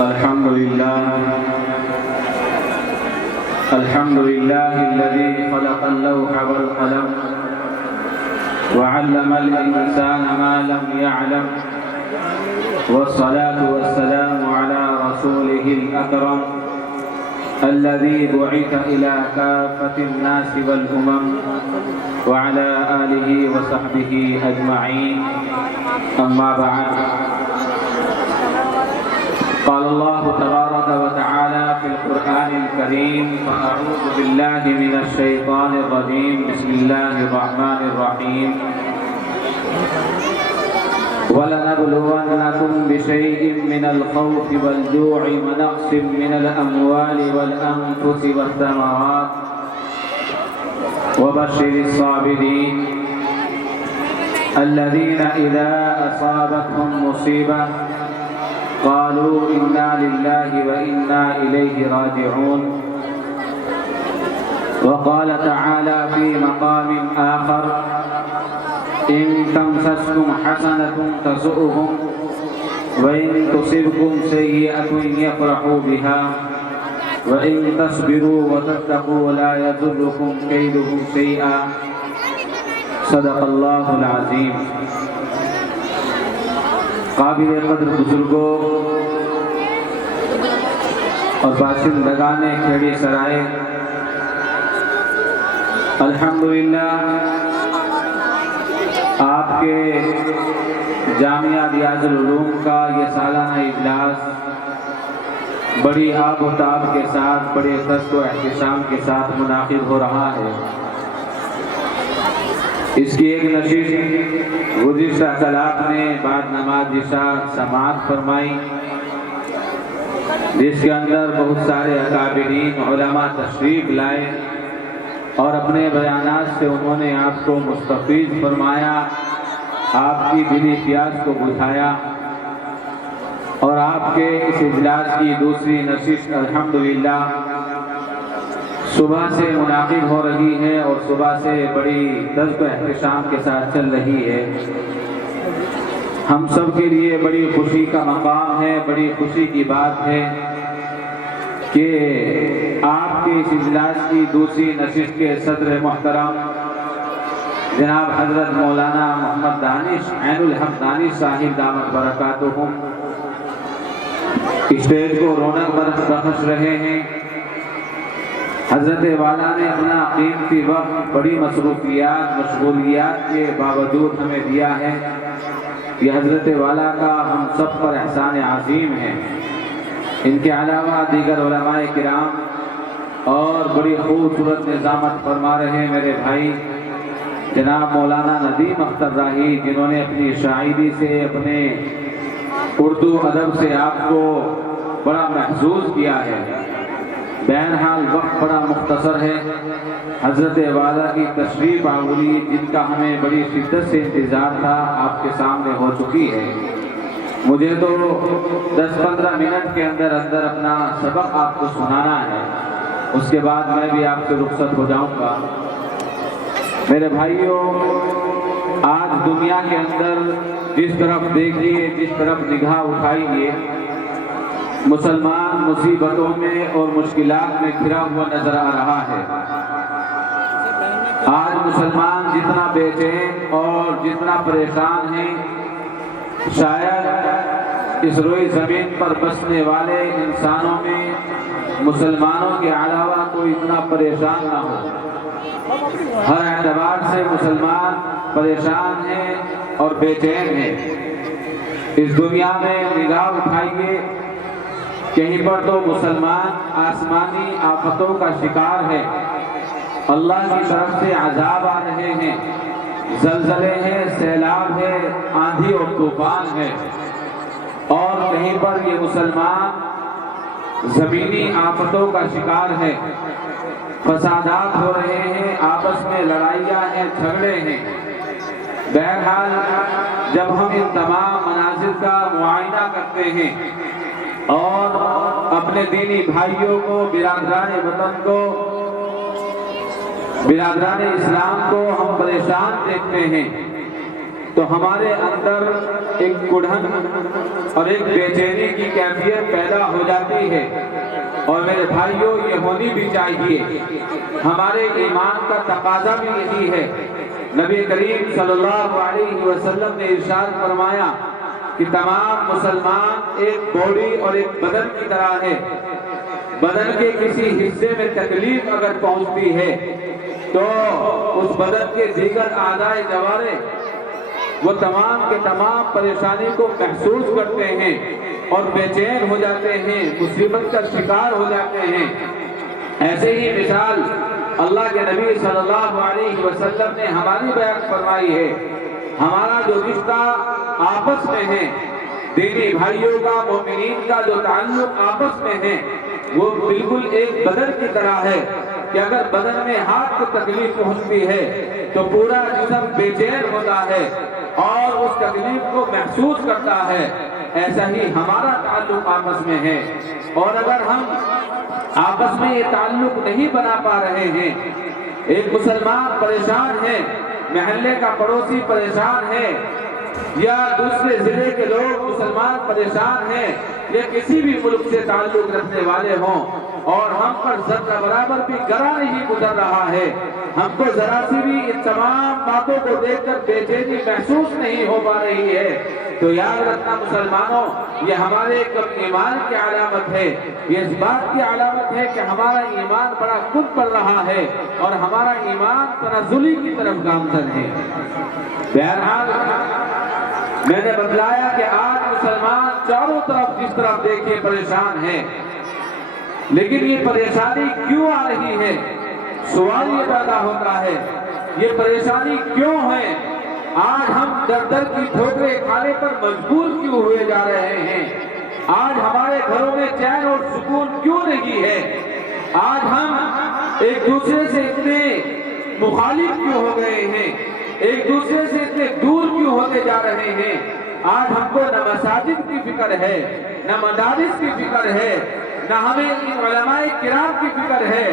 الحمد لله الذي خلق اللوح والقلم وعلم الإنسان ما لم يعلم، والصلاة والسلام على رسوله الأكرم الذي بعث إلى كافة الناس والأمم وعلى آله وصحبه أجمعين. أما بعد، قال الله تبارك وتعالى في القرآن الكريم: فأعوذ بالله من الشيطان الرجيم، بسم الله الرحمن الرحيم. وَلَنَبْلُوَنَّكُمْ بِشَيْءٍ مِّنَ الْخَوْفِ وَالْجُوعِ وَنَقْصٍ مِّنَ الْأَمْوَالِ وَالْأَنفُسِ وَالثَّمَرَاتِ وَبَشِّرِ الصَّابِرِينَ الَّذِينَ إِذَا أَصَابَتْهُمْ مُصِيبَةٌ قالوا إنا لله وإنا إليه راجعون. وقال تعالى في مقام آخر: إن تمسسكم حسنة تسؤهم وإن تصبكم سيئة يفرحوا بها وإن تصبروا وتتقوا لا يضركم كيدهم شيئا. صدق اللہ العظیم. قابل قدر بزرگوں اور باشندگان کھیڑی سرائے، الحمدللہ آپ کے جامعہ ریاض العلوم کا یہ سالانہ اجلاس بڑی آب و تاب کے ساتھ، بڑے قصد و احتشام کے ساتھ منعقد ہو رہا ہے. اس کی ایک نشست گزشتہ کلات میں بعد نماز عشاء سماعت فرمائی، جس کے اندر بہت سارے اکابرین علماء تشریف لائے اور اپنے بیانات سے انہوں نے آپ کو مستفیض فرمایا، آپ کی دلی پیاس کو بجھایا. اور آپ کے اس اجلاس کی دوسری نشست الحمدللہ صبح سے منعقد ہو رہی ہے اور صبح سے بڑی جذب و احتشام کے ساتھ چل رہی ہے. ہم سب کے لیے بڑی خوشی کا مقام ہے، بڑی خوشی کی بات ہے کہ آپ کے اس اجلاس کی دوسری نشست کے صدر محترم جناب حضرت مولانا محمد دانش عین الحق دانش صاحب دامت برکاتہم اسٹیج کو رونق بخش رہے ہیں. حضرت والا نے اپنا قیمتی وقت بڑی مشغولیات کے باوجود ہمیں دیا ہے. یہ حضرت والا کا ہم سب پر احسان عظیم ہے. ان کے علاوہ دیگر علماء کرام اور بڑی خوبصورت نظامت فرما رہے میرے بھائی جناب مولانا ندیم اختر راہی، جنہوں نے اپنی شاعری سے، اپنے اردو ادب سے آپ کو بڑا محظوظ کیا ہے. بہرحال وقت بڑا مختصر ہے. حضرت والا کی تشریف آوری جن کا ہمیں بڑی شدت سے انتظار تھا آپ کے سامنے ہو چکی ہے. مجھے تو 10-15 منٹ کے اندر اپنا سبق آپ کو سنانا ہے، اس کے بعد میں بھی آپ سے رخصت ہو جاؤں گا. میرے بھائیوں، آج دنیا کے اندر جس طرف دیکھیے، جس طرف نگاہ اٹھائیے، مسلمان مصیبتوں میں اور مشکلات میں گھرا ہوا نظر آ رہا ہے. آج مسلمان جتنا بے چین اور جتنا پریشان ہیں، شاید اس روئی زمین پر بسنے والے انسانوں میں مسلمانوں کے علاوہ کوئی اتنا پریشان نہ ہو. ہر اعتبار سے مسلمان پریشان ہیں اور بے چین ہیں. اس دنیا میں نگاہ اٹھائیے، کہیں پر تو مسلمان آسمانی آفتوں کا شکار ہے، اللہ کی طرف سے عذاب آ رہے ہیں، زلزلے ہیں، سیلاب ہے، آندھی اور طوفان ہے. اور کہیں پر یہ مسلمان زمینی آفتوں کا شکار ہے، فسادات ہو رہے ہیں، آپس میں لڑائیاں ہیں، جھگڑے ہیں. بہرحال جب ہم ان تمام مناظر کا معائنہ کرتے ہیں اور اپنے دینی بھائیوں کو، برادران وطن کو، برادران اسلام کو ہم پریشان دیکھتے ہیں، تو ہمارے اندر ایک کڑھن اور ایک بے چینی کی کیفیت پیدا ہو جاتی ہے، اور میرے بھائیوں یہ ہونی بھی چاہیے، ہمارے ایمان کا تقاضا بھی یہی ہے۔ نبی کریم صلی اللہ علیہ وسلم نے ارشاد فرمایا کہ تمام مسلمان ایک باڈی اور ایک بدن کی طرح ہے، بدن کے کسی حصے میں تکلیف اگر پہنچتی ہے تو اس بدن کے دیگر اعضاء جوارح وہ تمام کے تمام پریشانی کو محسوس کرتے ہیں اور بے چین ہو جاتے ہیں، مصیبت کا شکار ہو جاتے ہیں۔ ایسے ہی مثال اللہ کے نبی صلی اللہ علیہ وسلم نے ہماری بیان فرمائی ہے۔ ہمارا جو رشتہ آپس میں ہے، دینی بھائیوں کا، مومنین کا جو تعلق آپس میں ہے، وہ بالکل ایک بدن کی طرح ہے کہ اگر بدن میں ہاتھ کو تکلیف پہنچتی ہے تو پورا جسم بے چین ہوتا ہے اور اس تکلیف کو محسوس کرتا ہے۔ ایسا ہی ہمارا تعلق آپس میں ہے، اور اگر ہم آپس میں یہ تعلق نہیں بنا پا رہے ہیں، ایک مسلمان پریشان ہے، محلے کا پڑوسی پریشان ہے، یا دوسرے ضلع کے لوگ مسلمان پریشان ہیں، یا کسی بھی ملک سے تعلق رکھنے والے ہوں، اور ہم پر ذرہ برابر بھی گرا نہیں گزر رہا ہے، ہم کو ذرا سی بھی ان تمام باتوں کو دیکھ کر بے چینی محسوس نہیں ہو پا رہی ہے، تو یاد رکھنا مسلمانوں، یہ ہمارے کم ایمان کی علامت ہے، یہ اس بات کی علامت ہے کہ ہمارا ایمان بڑا کم پڑ رہا ہے اور ہمارا ایمان تنزلی کی طرف گامزن ہے۔ بہرحال میں نے بتلایا کہ آج مسلمان چاروں طرف جس طرف دیکھے پریشان ہیں، لیکن یہ پریشانی کیوں آ رہی ہے؟ سوال یہ پیدا ہوتا ہے، یہ پریشانی کیوں ہے؟ آج ہم در در کی ٹھوکریں کھانے پر مجبور کیوں ہوئے جا رہے ہیں؟ آج ہمارے گھروں میں چین اور سکون کیوں نہیں ہے؟ آج ہم ایک دوسرے سے اتنے مخالف کیوں ہو گئے ہیں؟ ایک دوسرے سے اتنے دور کیوں ہوتے جا رہے ہیں؟ آج ہم کو نہ مساجد کی فکر ہے، نہ مدارس کی فکر ہے، نہ ہمیں ان علماء کرام کی فکر ہے،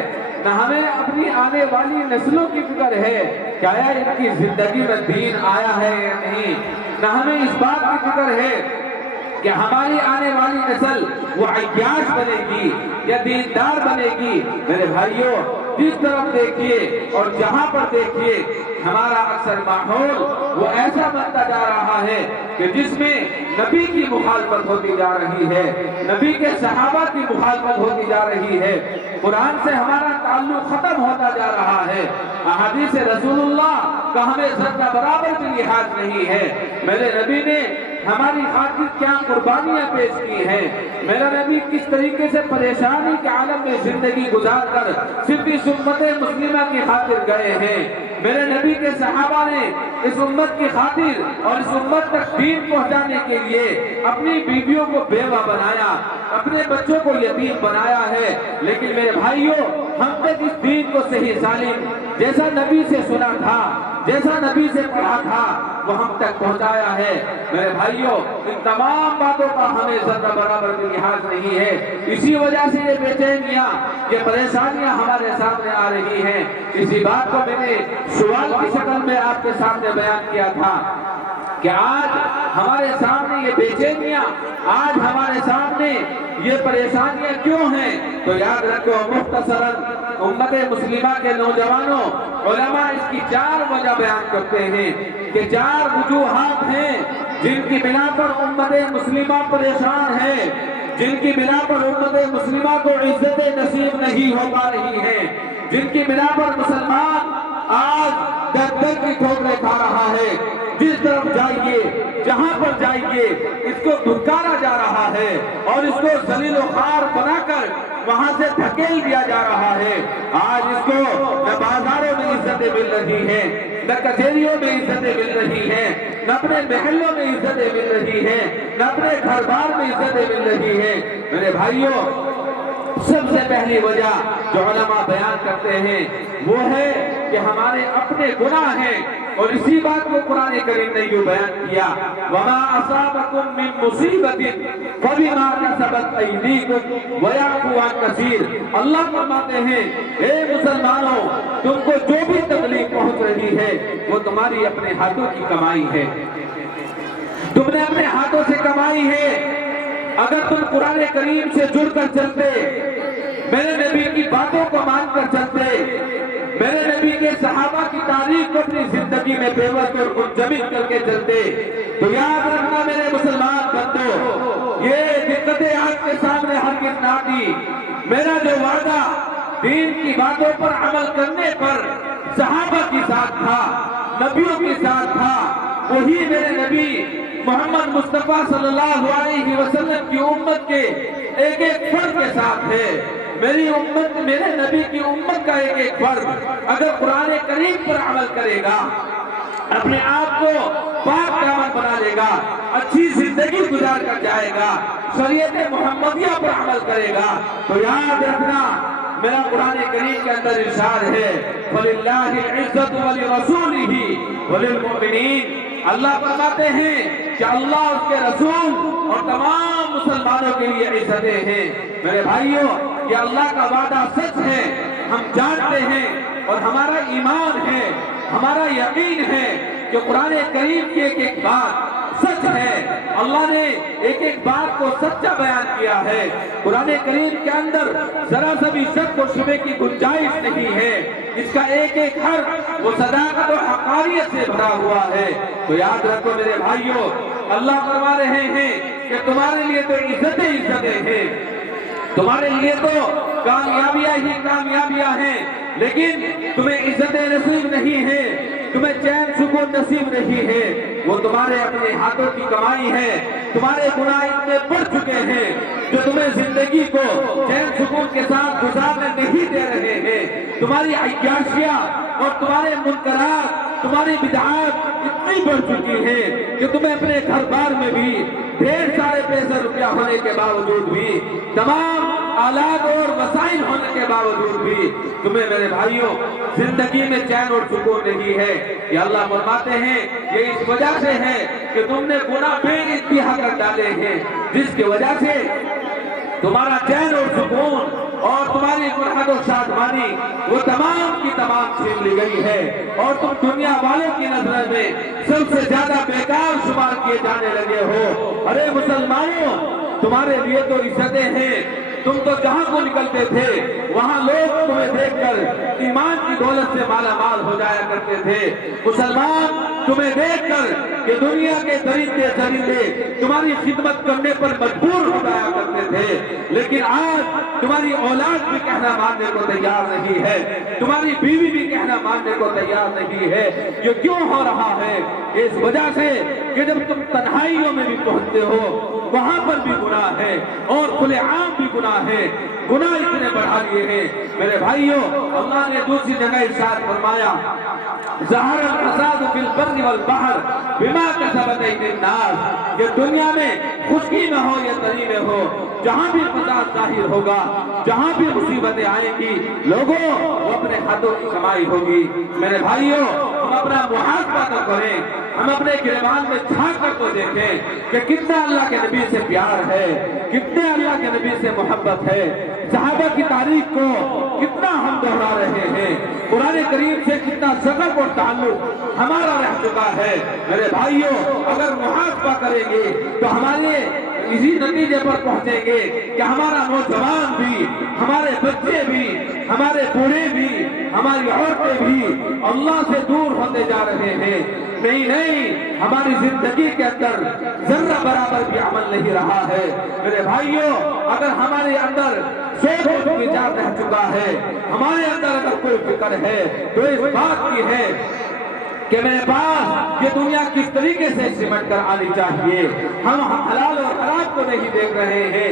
نہ ہمیں اپنی آنے والی نسلوں کی فکر ہے کہ آیا ان کی زندگی میں دین آیا ہے یا نہیں، نہ ہمیں اس بات کی فکر ہے کہ ہماری آنے والی نسل وہ عیاش بنے گی یا دیندار بنے گی۔ میرے بھائیوں، جس طرف دیکھیے اور جہاں پر دیکھیے، ہمارا اکثر ماحول وہ ایسا بنتا جا رہا ہے کہ جس میں نبی کی مخالفت ہوتی جا رہی ہے، نبی کے صحابہ کی مخالفت ہوتی جا رہی ہے، قرآن سے ہمارا تعلق ختم ہوتا جا رہا ہے، احادیث رسول اللہ کا ہمیں ذرہ برابر بھی لحاظ نہیں ہے۔ میرے نبی نے ہماری خاطر کیا قربانیاں پیش کی ہیں، میرا نبی کس طریقے سے پریشانی کے عالم میں زندگی گزار کر صرف اس امت مسلمہ کی خاطر گئے ہیں، میرے نبی کے صحابہ نے اس امت کی خاطر اور اس امت تک دین پہنچانے کے لیے اپنی بیویوں کو بیوہ بنایا، اپنے بچوں کو یتیم بنایا ہے، لیکن میرے بھائیوں، ہم تک اس دین کو صحیح سالم جیسا نبی سے سنا تھا، جیسا نبی سے پڑھا تھا، وہ ہم تک پہنچایا ہے۔ میرے بھائیوں، ان تمام باتوں کا ہمیں ذرہ برابر بھی لحاظ نہیں ہے، اسی وجہ سے یہ بے چینیاں، یہ پریشانیاں ہمارے سامنے آ رہی ہیں۔ اسی بات کو میں نے سوال کی شکل میں آپ کے سامنے بیان کیا تھا کہ آج ہمارے سامنے یہ بے چینیاں، آج ہمارے سامنے یہ پریشانیاں کیوں ہیں؟ تو یاد رکھو، مختصراً امت مسلمہ کے نوجوانوں، علماء اس کی 4 وجہ بیان کرتے ہیں کہ 4 وجوہات ہیں جن کی بنا پر امت مسلمہ پریشان ہے، جن کی بنا پر امت مسلمہ کو عزت نصیب نہیں ہو پا رہی ہے، جن کی بنا پر مسلمان آج در در کی ٹھوکریں کھا رہا ہے۔ جس طرف جائیے، جہاں پر جائیے، اس کو دھکارا جا رہا ہے اور اس کو ذلیل و خوار بنا کر وہاں سے دھکیل دیا جا رہا ہے۔ آج اس کو نہ بازاروں میں عزتیں مل رہی ہیں، نہ کچہریوں میں عزتیں مل رہی ہیں، نہ اپنے محلوں میں عزتیں مل رہی ہیں، نہ اپنے گھر بار میں عزتیں مل رہی ہیں۔ میرے بھائیوں، سب سے پہلی وجہ جو علماء بیان کرتے ہیں وہ ہے کہ ہمارے اپنے گناہ ہیں، اور اسی بات کو قرآن کریم نے یوں بیان کیا وَمَا أَصَابَكُم مِّن مُّصِيبَةٍ فَبِمَا كَسَبَتْ أَيْدِيكُمْ وَيَعْفُو عَن كَثِيرٍ۔ اللہ فرماتے ہیں اے مسلمانوں، تم کو جو بھی تکلیف پہنچ رہی ہے وہ تمہاری اپنے ہاتھوں کی کمائی ہے، تم نے اپنے ہاتھوں سے کمائی ہے۔ اگر تم قرآن کریم سے جڑ کر چلتے، میرے نبی کی باتوں کو مان کر چلتے، میرے نبی کے صحابہ کی تاریخ کو اپنی زندگی میں پیوست اور منجمد کر کے چلتے، تو یاد رکھنا میرے مسلمان بندو، یہ دقتیں آپ کے سامنے ہرگز نہ آتی۔ میرا جو وعدہ دین کی باتوں پر عمل کرنے پر صحابہ کے ساتھ تھا، نبیوں کے ساتھ تھا، وہی میرے نبی محمد مصطفیٰ صلی اللہ علیہ وسلم کی امت کے ایک ایک فرد کے ساتھ ہے۔ میری امت، میرے نبی کی امت کا ایک ایک فرد اگر قرآن کریم پر عمل کرے گا، اپنے آپ کو پاک دامن بنا لے گا، اچھی زندگی گزار کر جائے گا، شریعت محمدیہ پر عمل کرے گا، تو یاد رکھنا میرا قرآن کریم کے اندر ارشاد ہے فَلِلَّهِ الْعِزَّةُ وَلِرَسُولِهِ وَلِلْمُؤْمِنِينَ۔ اللہ فرماتے ہیں کہ اللہ، اس کے رسول اور تمام مسلمانوں کے لیے عزتیں ہیں۔ میرے بھائیوں، یہ اللہ کا وعدہ سچ ہے، ہم جانتے ہیں اور ہمارا ایمان ہے، ہمارا یقین ہے کہ قرآن کریم کی ایک ایک بات سچ ہے۔ اللہ نے ایک ایک بات کو سچا بیان کیا ہے۔ قرآن کریم کے اندر ذرا سا بھی شک و شبہ کی گنجائش نہیں ہے، اس کا ایک ایک حرف وہ صداقت و حقانیت سے بھرا ہوا ہے۔ تو یاد رکھو میرے بھائیوں، اللہ فرما رہے ہیں کہ تمہارے لیے تو عزتیں عزتیں ہیں، تمہارے لیے تو کامیابیاں ہی کامیابیاں ہیں، لیکن تمہیں عزتیں نصیب نہیں ہیں، تمہیں چین سکون نصیب نہیں ہے، وہ تمہارے اپنے ہاتھوں کی کمائی ہے۔ تمہارے گناہ اتنے بڑھ چکے ہیں جو تمہیں زندگی کو چین سکون کے ساتھ گزارنے نہیں دے رہے ہیں۔ تمہاری عیاشیاں اور تمہارے منکرات، تمہاری بدعات اتنی بڑھ چکی ہیں کہ تمہیں اپنے گھر بار میں بھی ڈھیر سارے پیسے روپیہ ہونے کے باوجود بھی، تمام آلات اور وسائل ہونے کے باوجود بھی تمہیں میرے بھائیوں زندگی میں چین اور سکون نہیں ہے۔ یہ اللہ فرماتے ہیں یہ اس وجہ سے ہے کہ تم نے گناہ بے انتہا کر ڈالے ہیں، جس کی وجہ سے تمہارا چین اور سکون اور تمہاری فرحت و شادمانی وہ تمام کی تمام چھین لی گئی ہے، اور تم دنیا والوں کی نظر میں سب سے زیادہ بیکار شمار کیے جانے لگے ہو۔ ارے مسلمانوں، تمہارے لیے تو عزتیں ہیں، تم تو جہاں کو نکلتے تھے وہاں لوگ تمہیں دیکھ کر ایمان کی دولت سے مالا مال ہو جایا کرتے تھے۔ مسلمان تمہیں دیکھ کر کہ دنیا کے درندے درندے تمہاری خدمت کرنے پر مجبور ہو جایا کرتے تھے، لیکن آج تمہاری اولاد بھی کہنا ماننے کو تیار نہیں ہے، تمہاری بیوی بھی کہنا ماننے کو تیار نہیں ہے۔ یہ کیوں ہو رہا ہے؟ اس وجہ سے کہ جب تم تنہائیوں میں بھی پہنچتے ہو وہاں پر بھی گناہ ہے اور کھلے عام بھی گناہ ہے، گناہ اتنے بڑھا لیے ہیں۔ میرے بھائیوں، اللہ نے دوسری جگہ ارشاد فرمایا ظہر الفساد فی البر والبحر بما کسبت ایدی الناس، کہ دنیا میں خشکی میں ہو یا تری میں ہو، جہاں بھی فساد ظاہر ہوگا، جہاں بھی مصیبتیں آئیں گی، لوگوں وہ اپنے ہاتھوں کی کمائی ہوگی۔ میرے بھائیوں، ہم اپنا محاسبہ تو کریں، ہم اپنے گریبان میں جھانک کر تو دیکھیں کہ کتنا اللہ کے نبی سے پیار ہے، کتنے اللہ کے نبی سے محبت ہے، صحابہ کی تاریخ کو کتنا ہم دہرا رہے ہیں، قرآن کریم سے کتنا شغف اور تعلق ہمارا رہ چکا ہے۔ میرے بھائیوں، اگر محاسبہ کریں گے تو ہمارے اسی نتیجے پر پہنچیں گے کہ ہمارا نوجوان بھی، ہمارے بچے بھی، ہمارے بوڑھے بھی، ہماری عورتیں بھی اللہ سے دور ہوتے جا رہے ہیں۔ نہیں، ہماری زندگی کے اندر ذرہ برابر بھی عمل نہیں رہا ہے۔ میرے بھائیوں، اگر ہمارے اندر سوچ و وچار رہ چکا ہے، ہمارے اندر اگر کوئی فکر ہے تو اس بات کی ہے کہ میرے پاس یہ دنیا کس طریقے سے سمٹ کر آنی چاہیے۔ ہم حلال اور حرام کو نہیں دیکھ رہے ہیں،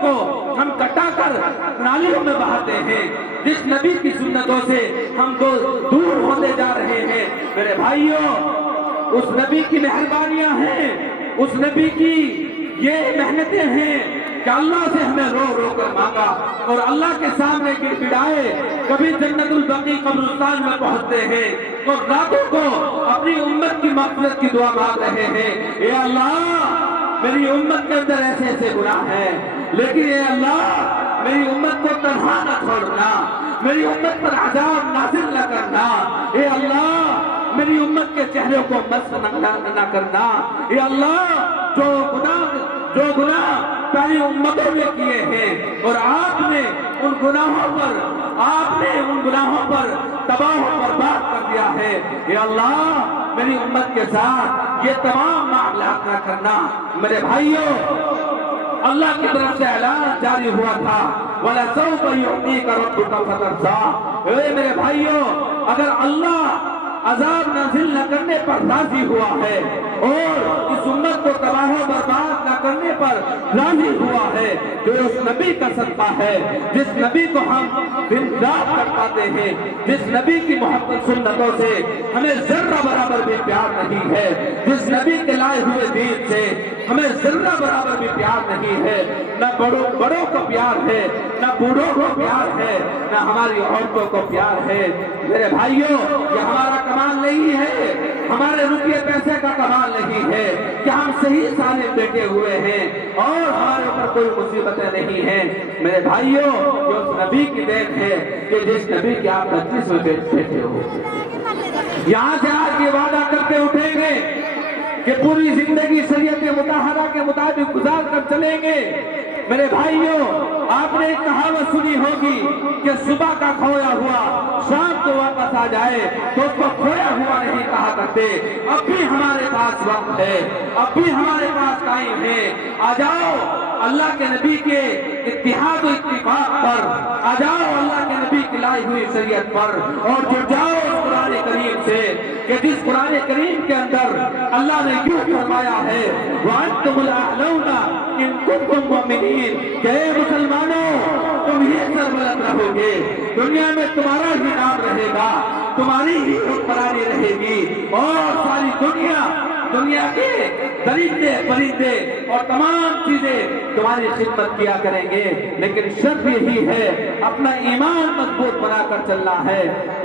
کو ہم کٹا کر نالیوں میں بہاتے ہیں، جس نبی کی سنتوں سے ہم کو دور ہوتے جا رہے ہیں، میرے بھائیوں اس نبی کی مہربانیاں ہیں، اس نبی کی یہ محنتیں ہیں کہ اللہ سے ہمیں رو رو کر مانگا اور اللہ کے سامنے گڑگڑائے، کبھی جنت البقیع قبرستان میں پہنچتے ہیں اور راتوں کو اپنی امت کی مغفرت کی دعا مانگ رہے ہیں، اے اللہ میری امت کے اندر ایسے ایسے گناہ ہیں، لیکن اے اللہ میری امت کو تنہا نہ چھوڑنا، میری امت پر عذاب نازل نہ کرنا، اے اللہ میری امت کے چہروں کو مس نہ کرنا، اے اللہ جو گناہ پہلی امتوں نے کیے ہیں اور آپ نے ان گناہوں پر تباہ و برباد کر دیا ہے، اے اللہ میری امت کے ساتھ یہ تمام معاملات نہ کرنا۔ میرے بھائیوں اللہ کی طرف سے اعلان جاری ہوا تھا وَلَسَوْفَ يُعْطِيكَ رَبُّكَ فَتَرْضَىٰ، اے میرے بھائیوں اگر اللہ عذاب نازل نہ کرنے پر راضی ہوا ہے اور اس امت کو تباہ و برباد نہ کرنے پر راضی ہوا ہے تو اس نبی کا صدقہ ہے جس نبی کو ہم دن رات کر پاتے ہیں، جس نبی کی محبت سنتوں سے ہمیں ذرہ برابر بھی پیار نہیں ہے، جس نبی کے لائے ہوئے دین سے ہمیں ذرہ برابر بھی پیار نہیں ہے، نہ بڑوں کو پیار ہے، نہ بوڑھوں کو پیار ہے، نہ ہماری عورتوں کو پیار ہے۔ میرے بھائیوں یہ ہمارا کمال نہیں ہے، ہمارے روپیے پیسے کا کمال نہیں ہے کہ ہم صحیح سالم بیٹھے ہوئے ہیں اور ہمارے اوپر کوئی مصیبتیں نہیں ہیں۔ میرے بھائیوں یہ اس نبی کی دین ہے کہ جس نبی کے آپ مجلس میں بیٹھے ہو، یہاں سے آج یہ وعدہ کرتے اٹھیں گے کہ پوری زندگی شریعت مطہرہ کے مطابق گزار کر چلیں گے۔ میرے بھائیوں آپ نے ایک کہاوت سنی ہوگی کہ صبح کا کھویا ہوا شام کو واپس آ جائے تو اس کو کھویا ہوا نہیں کہا کرتے۔ اب بھی ہمارے پاس وقت ہے، اب بھی ہمارے پاس ٹائم ہے، آ جاؤ اللہ کے نبی کے اتحاد و اتفاق پر، آ جاؤ اللہ کے نبی کی لائی ہوئی شریعت پر اور جڑ جاؤ اس قرآن کریم سے کہ جس قرآن کریم کے اندر اللہ نے یوں فرمایا ہے وَأَنْتُمُ الْأَعْلَوْنَ إِن كُنتُم مُؤْمِنِينَ کہ اے مسلمانوں تم ہی سربلند رہو گے، دنیا میں تمہارا ہی نام رہے گا، تمہاری ہی حکمرانی رہے گی اور ساری دنیا کے درندے پرندے اور تمام چیزیں تمہاری خدمت کیا کریں گے، لیکن شرط یہی ہے اپنا ایمان مضبوط بنا کر چلنا ہے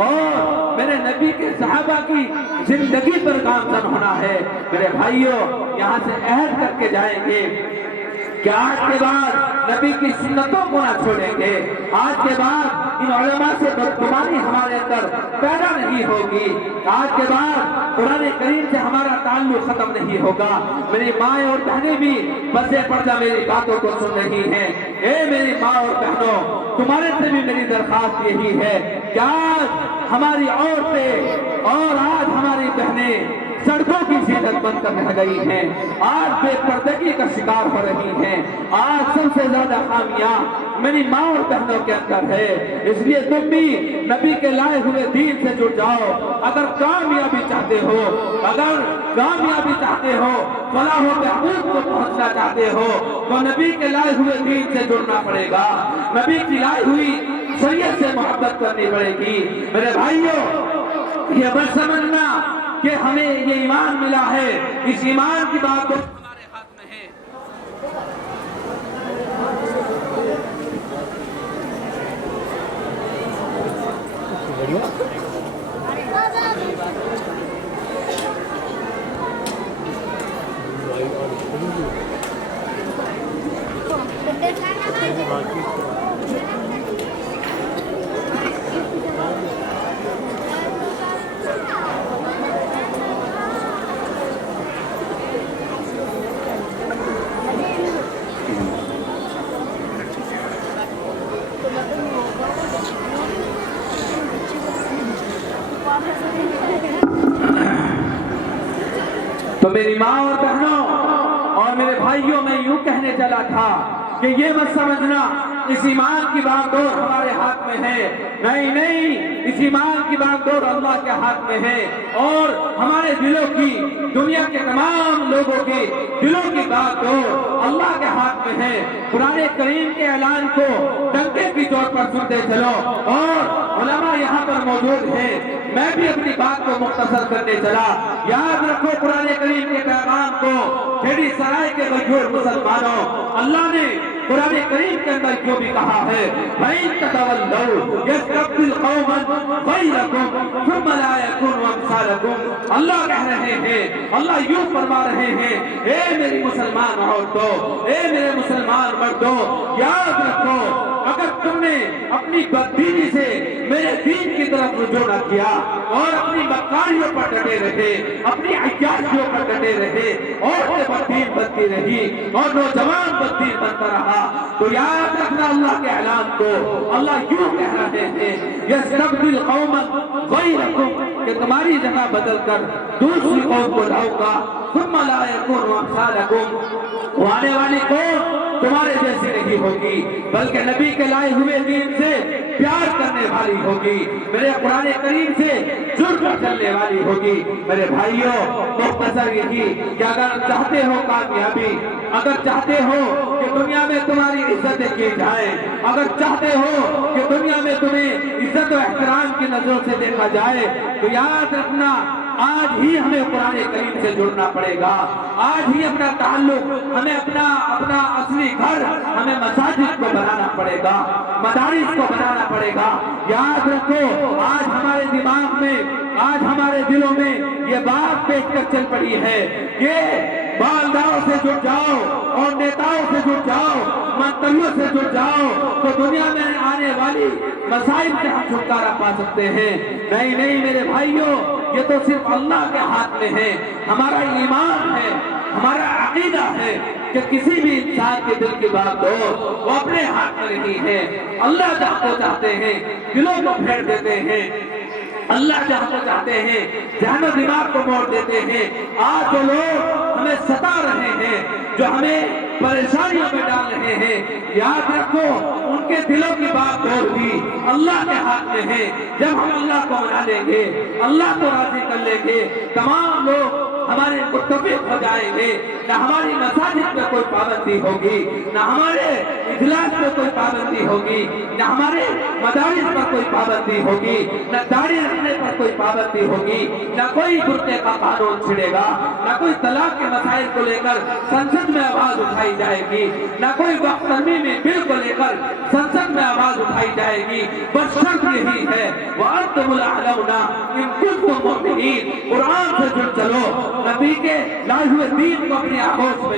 اور میرے نبی کے صحابہ کی زندگی پر گامزن ہونا ہے۔ میرے بھائیوں یہاں سے عہد کر کے جائیں گے کہ آج کے بعد نبی کی سنتوں کو نہ چھوڑیں گے، آج کے بعد ان علماء سے بدگمانی ہمارے اندر پیدا نہیں ہوگی، آج کے بعد قرآن کریم سے ہمارا تعلق ختم نہیں ہوگا۔ میری مائیں اور بہنیں بھی پردے پردہ میری باتوں کو سن رہی ہیں، اے میری ماں اور بہنوں تمہارے سے بھی میری درخواست یہی ہے کہ آج ہماری عورتیں اور آج ہماری بہنیں سڑکوں کی زینت بن کر رہ گئی ہیں، آج بے پردگی کا شکار ہو رہی ہیں، آج سب سے زیادہ خامیاں میری ماں اور بہنوں کے اندر ہے۔ اس لیے تم بھی نبی کے لائے ہوئے دین سے جڑ جاؤ، اگر کامیابی چاہتے ہو، فلاح و بہبود کو پہنچنا چاہتے ہو تو نبی کے لائے ہوئے دین سے جڑنا پڑے گا، نبی کی لائی ہوئی شریعت سے محبت کرنی پڑے گی۔ میرے بھائیوں یہ بس سمجھنا کہ ہمیں یہ ایمان ملا ہے، اس ایمان کی بات کو ہمارے ہاتھ میں ہے۔ تو میری ماں اور بہنوں اور میرے بھائیوں میں یوں کہنے چلا تھا کہ یہ مت سمجھنا اس ایمان کی باغ ڈور ہمارے ہاتھ میں ہے، نہیں، اس ایمان کی باغ ڈور اللہ کے ہاتھ میں ہے اور ہمارے دلوں کی، دنیا کے تمام لوگوں کی دلوں کی بات ہو اللہ کے ہاتھ میں ہے۔ قرآن کریم کے اعلان کو ڈنکے کی چوٹ پر سنتے چلو، اور علماء یہاں پر موجود ہیں، میں بھی اپنی بات کو مختصر کرنے چلا۔ یاد رکھو قرآن کریم کے پیغام کو کھیڑی سرائے کے مشہور مسلمانوں، اللہ نے قرآن کریم کے اندر کیوں بھی کہا ہے وَإِن تَتَوَلَّوْا يَسْتَبْدِلْ قَوْمًا غَيْرَكُمْ ثُمَّ لَا يَكُونُوا أَمْثَالَكُمْ۔ اللہ کہہ رہے ہیں، اللہ یوں فرما رہے ہیں، اے میری مسلمان عورتوں، اے میرے مسلمان مردوں، یاد رکھو اگر تم نے اپنی بدبینی سے میرے دین کی طرف رجوع نہ کیا اور اپنی مکاریوں پر ڈٹے رہے، اپنی عیاشیوں پر ڈٹے رہے، عورتیں بددین بنتی رہی اور نوجوان بددین بنتا رہا، تو یاد رکھنا اللہ کے اعلان کو اللہ یوں کہہ رہے ہیں یستبدل قوما غیرکم، کہ تمہاری جگہ بدل کر دوسری قوم کو لاؤں گا، ثم لا یکونوا امثالکم، وہ آنے والی قوم تمہارے جیسی نہیں ہوگی بلکہ نبی کے لائے ہوئے دین سے پیار کرنے والی ہوگی، میرے قرآن کریم سے جڑ کر چلنے والی ہوگی۔ میرے بھائیوں مختصر یہی کہ اگر چاہتے ہو کامیابی، اگر چاہتے ہو کہ دنیا میں تمہاری عزتیں کی جائیں، اگر چاہتے ہو کہ دنیا میں تمہیں عزت و احترام کی نظروں سے دیکھا جائے، تو یاد رکھنا آج ہی ہمیں قرآن کریم سے جڑنا پڑے گا، آج ہی اپنا تعلق، ہمیں اپنا اصلی گھر ہمیں مساجد کو بنانا پڑے گا، مدارس کو بنانا پڑے گا۔ یاد رکھو آج ہمارے دماغ میں، آج ہمارے دلوں میں یہ بات پیش کر چل پڑی ہے کہ بالداروں سے جڑ جاؤ اور نیتاؤں سے جڑ جاؤ، منتریوں سے جڑ جاؤ تو دنیا میں آنے والی مسائل سے ہم چھٹکارا پا سکتے ہیں۔ نہیں نہیں میرے بھائیوں، یہ تو صرف اللہ کے ہاتھ میں ہے، ہمارا ایمان ہے، ہمارا عقیدہ ہے کہ کسی بھی انسان کے دل کی بات ہو وہ اپنے ہاتھ میں نہیں ہے، اللہ جہاں کو چاہتے ہیں دلوں کو پھیر دیتے ہیں، اللہ جہاں کو چاہتے ہیں ذہن و دماغ کو موڑ دیتے ہیں۔ آج جو لوگ ہمیں ستا رہے ہیں، جو ہمیں پریشانیوں میں ڈال رہے ہیں، یاد رکھو ان کے دلوں کی بات اور بھی اللہ کے ہاتھ میں ہے۔ جب ہم اللہ کو منا لیں گے، اللہ کو راضی کر لیں گے، تمام لوگ ہمارے متفق ہو جائیں گے، نہ ہماری مساجد میں کوئی پابندی ہوگی، نہ ہمارے اجلاس میں کوئی پابندی ہوگی، نہ ہمارے مدارس پر کوئی پابندی ہوگی، نہ داڑھی رکھنے پر کوئی پابندی ہوگی، نہ کوئی برقعے کا قانون چھڑے گا، نہ کوئی طلاق کے مسائل کو لے کر سنسد میں آواز اٹھائی جائے گی، نہ کوئی وقت ترمیمی بل کو لے کر سنسد میں آواز اٹھائی جائے گی، بس شرط یہی ہے وَأَنْتُمُ الْأَعْلَوْنَ إِن كُنتُم مُؤْمِنِينَ۔ قرآن سے جڑ چلو، نبی کے لائے ہوئے دین کو اپنی آغوش میں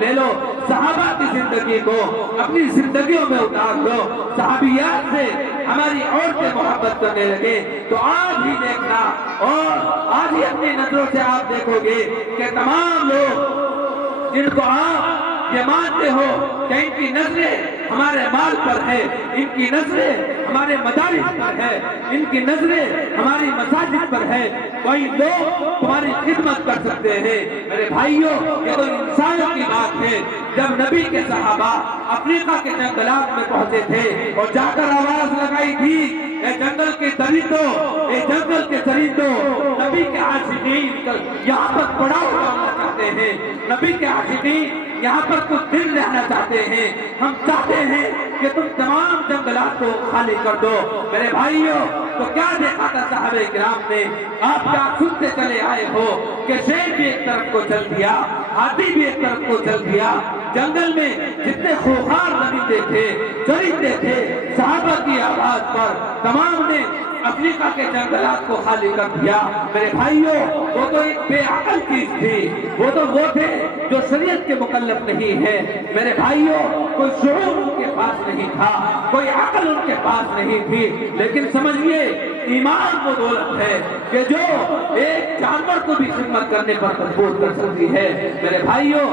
لے لو، صحابہ کی زندگی کو اپنی زندگیوں میں اتار لو، صحابیات سے ہماری عورتیں محبت کرنے لگے تو آج ہی دیکھنا، اور آج ہی اپنی نظروں سے آپ دیکھو گے کہ تمام لوگ جن کو آپ یہ مانتے ہو کہ ان کی نظریں ہمارے مال پر ہے، ان کی نظریں ہمارے مدارس پر ہے، ان کی نظریں ہماری مساجد پر ہے، وہی لوگ تمہاری خدمت کر سکتے ہیں۔ میرے بھائیوں یہ تو انسانوں کی بات ہے۔ جب نبی کے صحابہ افریقہ کے جنگلات میں پہنچے تھے اور جا کر آواز لگائی تھی اے جنگل کے درندوں، اے جنگل کے درندوں، نبی کے عاشقین یہاں پر پڑاؤ ڈالنا چاہتے ہیں، نبی کے عاشقین یہاں پر کچھ دن رہنا چاہتے ہیں، ہم چاہتے ہیں کہ تم تمام جنگلات کو خالی کر دو۔ میرے بھائیوں تو کیا دیکھا تھا صحابہ کرام نے؟ آپ کیا سنتے چلے آئے ہو کہ شیر بھی ایک طرف کو چل دیا، ہاتھی بھی ایک طرف کو چل دیا، جنگل میں جتنے خوخار درندے تھے، چرندے تھے، صحابہ کی آواز پر تمام نے افریقہ کے جنگلات کو خالی کر دیا۔ میرے بھائیوں وہ تو ایک بے عقل چیز تھی، وہ تھے جو شریعت کے مکلف نہیں ہے۔ میرے بھائیوں کوئی شعور ان کے پاس نہیں تھا، کوئی عقل ان کے پاس نہیں تھی، لیکن سمجھئے ایمان وہ دولت ہے کہ جو ایک جانور کو بھی خدمت کرنے پر مجبور کر سکتی ہے۔ میرے بھائیوں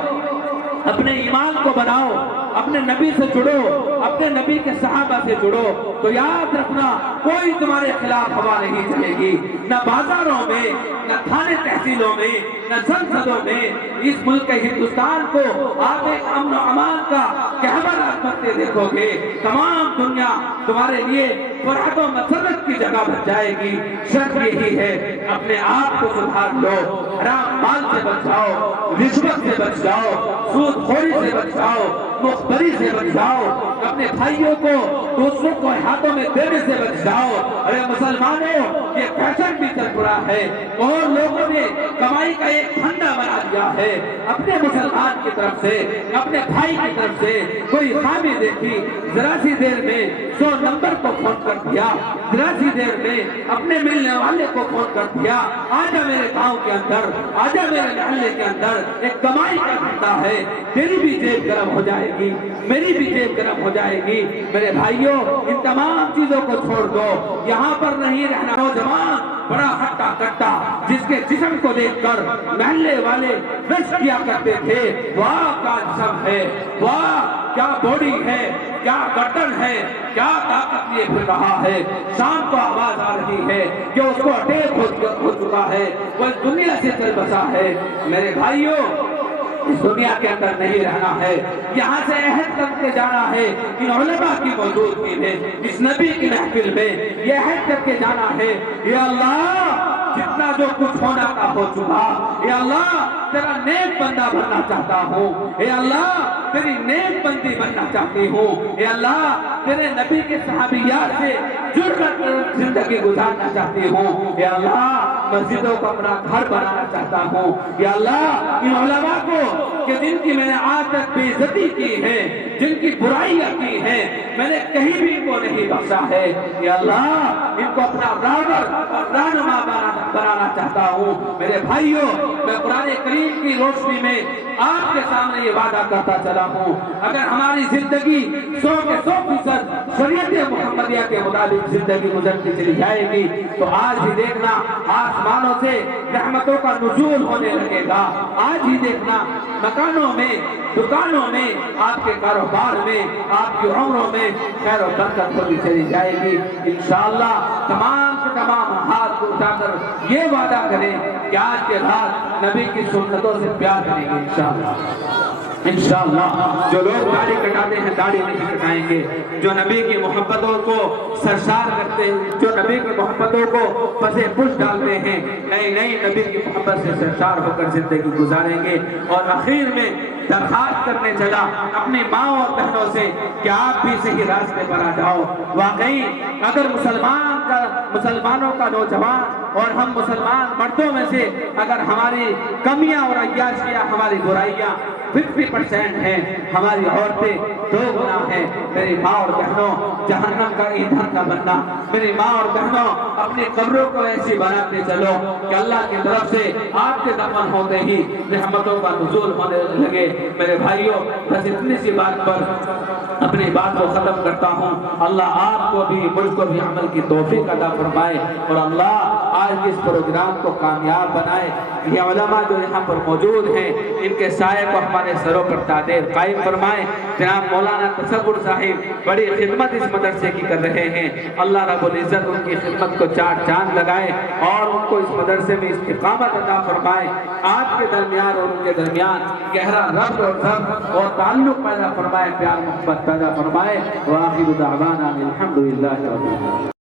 اپنے ایمان کو بناؤ، اپنے نبی سے جڑو، اپنے نبی کے صحابہ سے جڑو، تو یاد رکھنا کوئی تمہارے خلاف ہوا نہیں چلے گی، نہ بازاروں میں، نہ تھانے تحصیلوں میں، نہ سنسدوں میں۔ اس ملک ہندوستان کو آپ ایک امن و امان کا کہبر بنتے دیکھو گے، تمام دنیا تمہارے لیے فرحت و مسرت کی جگہ بن جائے گی۔ شرط یہی ہے اپنے آپ کو سدھار لو، حرام مال سے بچ جاؤ، رشوت سے بچ جاؤ، سود خوری سے بچ جاؤ، مخبری سے بچ جاؤ، اپنے بھائیوں کو دوسروں کو ہاتھوں میں دینے سے بچ جاؤ۔ ارے مسلمانوں، یہ فیشن بھی چل پڑا ہے اور لوگوں نے کمائی کا ایک دھندا بنا دیا ہے۔ اپنے مسلمان کی طرف سے، اپنے بھائی کی طرف سے کوئی خامی دیکھی، ذرا سی دیر میں 100 نمبر کو فون کر دیا، ذرا سی دیر میں اپنے ملنے والے کو فون کر دیا، آجا میرے گاؤں کے اندر، آجا میرے محلے کے اندر، ایک کمائی کا دھندا ہے، تیری بھی جیب گرم ہو جائے گی، میری بھی جیب گرم ہو جائے گی۔ میرے بھائیوں، ان تمام چیزوں کو چھوڑ دو، یہاں پر نہیں رہنا۔ نوجوان بڑا ہٹا کٹا جس کے جسم کو دیکھ کر محلے والے وش کیا کرتے تھے، واہ کیا جسم ہے، واہ کیا باڈی ہے، کیا گردن ہے، کیا طاقت لیے پھر رہا ہے۔ شام کو آواز آ رہی ہے کہ اس کو اٹیک ہو چکا ہے، وہ اس دنیا سے چل بسا ہے۔ میرے بھائیوں، اس دنیا کے اندر نہیں رہنا ہے، یہاں سے عہد کر کے جانا ہے۔ ان علماء کی موجودگی میں، اس نبی کی محفل میں یہ عہد کر کے جانا ہے، یا اللہ جتنا جو کچھ ہونا کا ہو چکا، یا اللہ تیرا نیک بندہ بننا چاہتا ہوں، اے اللہ تیری نیک بندی بننا چاہتی ہوں، اے اللہ تیرے نبی کے صحابیات سے جڑ کر زندگی گزارنا چاہتی ہوں، اے اللہ مسجدوں کو اپنا گھر بنانا چاہتا ہوں، یا اللہ ان علماء کو کہ جن کی میں نے آج تک بے عزتی کی ہے، جن کی برائیاں کی ہیں، میں نے کہیں بھی ان کو نہیں بخشا ہے، یا اللہ ان کو اپنا راہبر اور رہنما بنانا چاہتا ہوں۔ میرے بھائیوں، میں قرآن کریم کی روشنی میں آپ کے سامنے یہ وعدہ کرتا چلا ہوں، اگر ہماری زندگی 100 کے 100% شریعت محمدیہ کے مطابق زندگی گزرتی چلی جائے گی تو آج ہی دیکھنا آسمانوں سے رحمتوں کا نزول ہونے لگے گا۔ آج ہی دیکھنا مکانوں میں، دکانوں میں، آپ کے کاروبار میں، آپ کی عمروں میں خیر و برکت ہوتی چلی جائے گی۔ انشاءاللہ تمام کے تمام ہاتھ کو اٹھا کر یہ وعدہ کریں کہ آج کے بعد نبی کی سنتوں سے پیار کریں گے انشاءاللہ۔ انشاءاللہ جو لوگ داڑھی کٹاتے ہیں داڑھی نہیں کٹائیں گے، جو نبی کی محبتوں کو سرشار کرتے ہیں، جو نبی کی محبتوں کو پسے پش ڈالتے ہیں، نئی نئی نبی کی محبت سے سرشار ہو کر زندگی گزاریں گے۔ اور اخیر میں درخواست کرنے چلا اپنی ماں اور بہنوں سے کہ آپ بھی صحیح راستے پر آ جاؤ۔ واقعی اگر مسلمانوں کا نوجوان اور ہم مسلمان مردوں میں سے اگر ہماری کمیاں اور عیاشیاں، ہماری برائیاں 50% ہیں، ہماری عورتیں 2 گنا ہیں۔ میری ماں اور بہنوں، جہنم کا ایندھن کا بننا، میری ماں اور بہنوں اپنی قبروں کو ایسی بناتے چلو کہ اللہ کی طرف سے آپ کے دفن ہوتے ہی رحمتوں کا نزول ہونے لگے۔ میرے بھائیوں، بس اتنی سی بات پر اپنی بات کو ختم کرتا ہوں۔ اللہ آپ کو بھی مجھ کو بھی عمل کی توفیق عطا فرمائے اور اللہ آج اس پروگرام کو کامیاب بنائے۔ یہ علماء جو یہاں پر موجود ہیں ان کے سائے کو ہمارے سروں پر دائر قائم فرمائے۔ جناب مولانا تصور صاحب بڑی خدمت اس مدرسے کی کر رہے ہیں، اللہ رب العزت ان کی خدمت کو 4 چاند لگائے اور ان کو اس مدرسے میں استقامت عطا فرمائے۔ آپ کے درمیان اور ان کے درمیان گہرا ربط اور ضبط اور تعلق پیدا فرمائے، پیار محبت پیدا فرمائے۔ وآخر دعوانا الحمدللہ رب العالمین۔